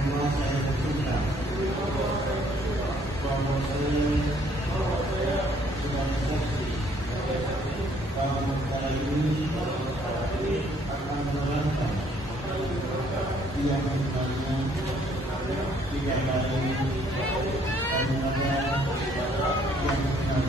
pertama saya bersyukur bahwa saya sudah bersaksi bahwa perkara ini akan menjalankan yang sebenarnya tiga kali dan ada yang sengaja.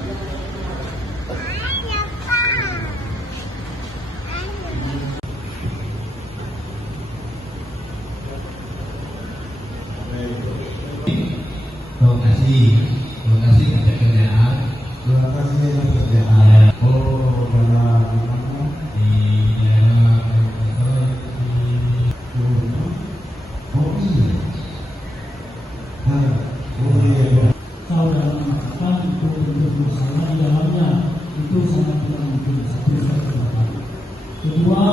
Terima kasih atas kerjaan. Terima kasih atas kerjaan. Oh, dalam mana? Di daerah Oh iya. Oh iya. Kalau dalam mengatakan itu bentuk bersama di dalamnya itu sangat tidak mungkin satu satu. Kedua,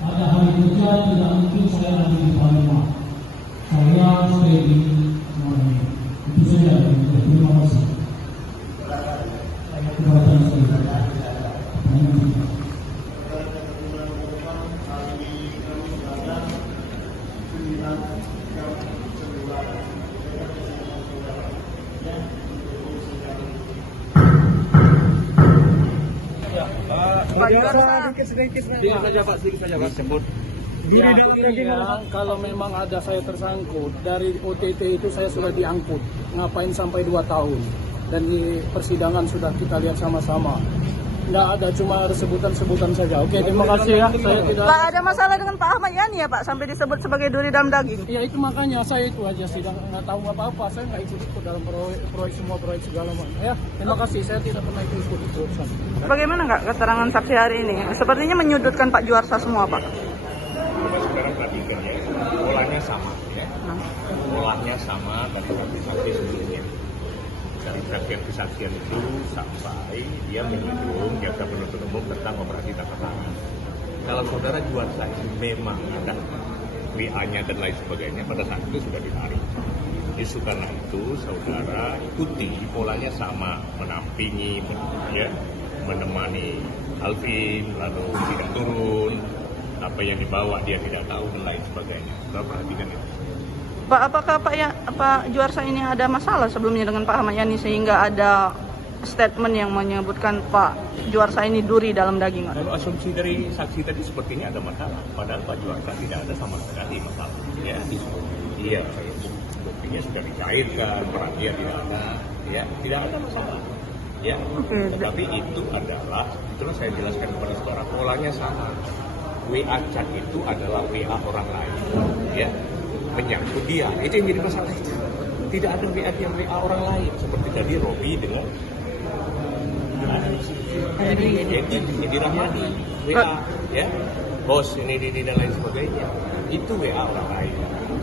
pada hari kerja tidak mungkin saya ada di Palembang. Saya stay di Semarang. Itu saja. Terima kasih. Keberatan saya. Sedikit saja Pak, sebut. Kalau memang ada saya tersangkut dari OTT itu saya sudah diangkut. Ngapain sampai 2 tahun? Dan di persidangan sudah kita lihat sama-sama. Nggak ada, cuma sebutan-sebutan saja. Oke, terima kasih ya. Saya tidak. Pak, ada masalah dengan Pak Ahmad Yani ya Pak sampai disebut sebagai duri dalam daging? Ya itu makanya saya itu aja sih nggak tahu apa-apa. Saya nggak ikut dalam proyek semua proyek segala macam. Ya, terima kasih. Saya tidak pernah ikut urusan. Bagaimana nggak keterangan saksi hari ini? Sepertinya menyudutkan Pak Juarsa semua Pak. Coba sekarang perhatikan ya, polanya sama ya. Polanya sama dari saksi-saksi sebelumnya. Dari kesaksian itu sampai dia menyinggung jaksa penuntut umum tentang operasi tangkap tangan. Kalau saudara Juarsa memang ada WA-nya dan lain sebagainya, pada saat itu sudah ditarik. Justru karena itu saudara ikuti polanya sama, menampingi, ya, menemani Alvin, lalu tidak turun, apa yang dibawa dia tidak tahu dan lain sebagainya. Saudara perhatikan itu. Pak, apakah Pak Juarsa ini ada masalah sebelumnya dengan Pak Ahmad Yani sehingga ada statement yang menyebutkan Pak Juarsa ini duri dalam daging? Kalau asumsi dari saksi tadi sepertinya ada masalah, padahal Pak Juarsa tidak ada sama sekali masalah. Ya, iya, buktinya sudah dicairkan, peran dia tidak ada, ya, tidak ada masalah. Ya, tetapi itu adalah, itulah saya jelaskan kepada saudara, polanya sama. WA chat itu adalah WA orang lain, ya, menyangkut dia. Itu yang jadi masalah itu. Tidak ada WA yang WA orang lain seperti tadi Robi dengan Edi Rahmadi, WA, ya, bos ini dan lain sebagainya. Itu WA orang lain.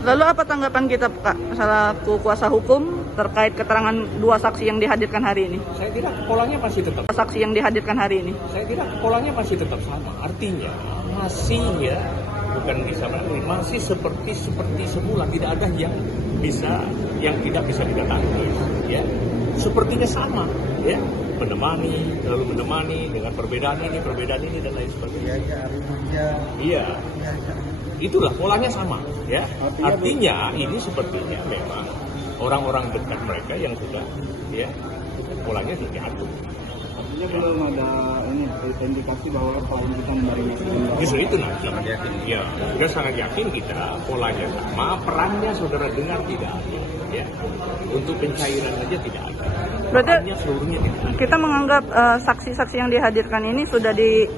Lalu apa tanggapan kita Pak selaku kuasa hukum terkait keterangan 2 saksi yang dihadirkan hari ini? Saya kira polanya masih tetap. Saksi yang dihadirkan hari ini? Saya kira polanya masih tetap sama. Artinya masih ya, bukan bisa masih seperti semula, tidak ada yang tidak bisa diketahui, ya. Sepertinya sama, ya, lalu menemani dengan perbedaan ini dan lain sebagainya. Iya, itulah polanya sama, ya. Artinya ini sepertinya memang orang-orang dekat mereka yang sudah, ya, polanya sudah diatur. Artinya belum ada indikasi bahwa klien kita menerima. Justru itu sangat yakin. Ya, sudah sangat yakin kita polanya sama, perannya saudara dengar tidak ada. Ya, untuk pencairan saja tidak ada. Berarti seluruhnya tidak ada. kita menganggap saksi-saksi yang dihadirkan ini sudah di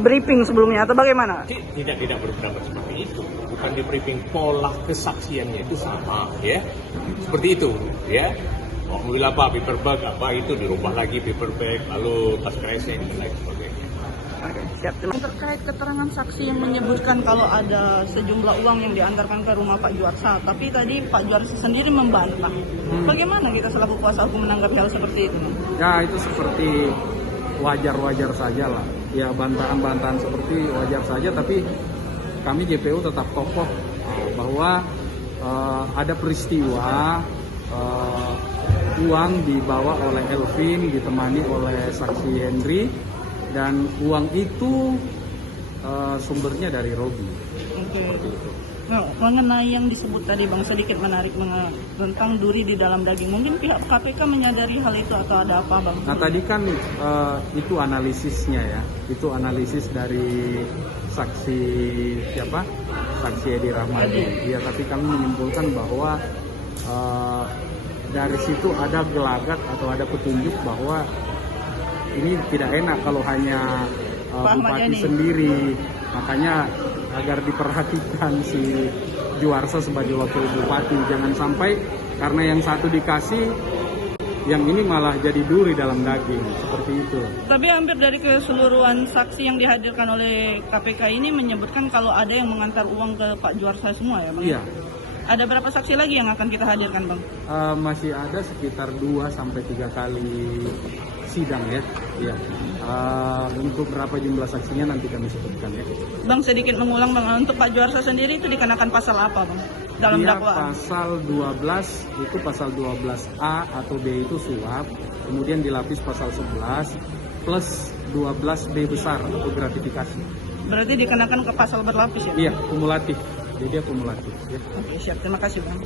briefing sebelumnya atau bagaimana? Tidak berpendapat seperti itu. Bukan di briefing, pola kesaksiannya itu sama, ya. Seperti itu, ya. Mobil apa, paper bag apa itu dirubah lagi paper bag, lalu tas kresek dan lain sebagainya. Oke, siap. Terkait keterangan saksi yang menyebutkan kalau ada sejumlah uang yang diantarkan ke rumah Pak Juarsa, tapi tadi Pak Juarsa sendiri membantah. Bagaimana kita selaku kuasa hukum menanggapi hal seperti itu? Ya itu seperti wajar-wajar saja lah. Ya bantahan-bantahan seperti wajar saja, tapi kami JPU tetap kokoh bahwa ada peristiwa uang dibawa oleh Elvin ditemani oleh saksi Henry dan uang itu sumbernya dari Robi. Seperti itu. Nah, mengenai yang disebut tadi Bang, sedikit menarik tentang duri di dalam daging. Mungkin pihak KPK menyadari hal itu atau ada apa Bang? Nah tadi kan itu analisisnya ya, itu analisis dari saksi siapa? Saksi Edi Rahmadi. Ya, tapi kami menyimpulkan bahwa dari situ ada gelagat atau ada petunjuk bahwa ini tidak enak kalau hanya bupati sendiri. Makanya agar diperhatikan si Juarsa sebagai wakil bupati, jangan sampai karena yang satu dikasih, yang ini malah jadi duri dalam daging, seperti itu. Tapi hampir dari keseluruhan saksi yang dihadirkan oleh KPK ini menyebutkan kalau ada yang mengantar uang ke Pak Juarsa semua ya Bang? Iya. Ada berapa saksi lagi yang akan kita hadirkan Bang? Masih ada sekitar 2 sampai 3 kali sidang ya. Iya. Untuk berapa jumlah saksinya nanti kami sebutkan ya. Bang, sedikit mengulang Bang, untuk Pak Juarsa sendiri itu dikenakan pasal apa Bang? Dalam dakwaan? Pasal 12, itu pasal 12A atau B itu suap, kemudian dilapis pasal 11 plus 12B besar atau gratifikasi. Berarti dikenakan ke pasal berlapis ya? Iya, kumulatif. Jadi dia kumulatif ya. Oke, siap. Terima kasih Bang.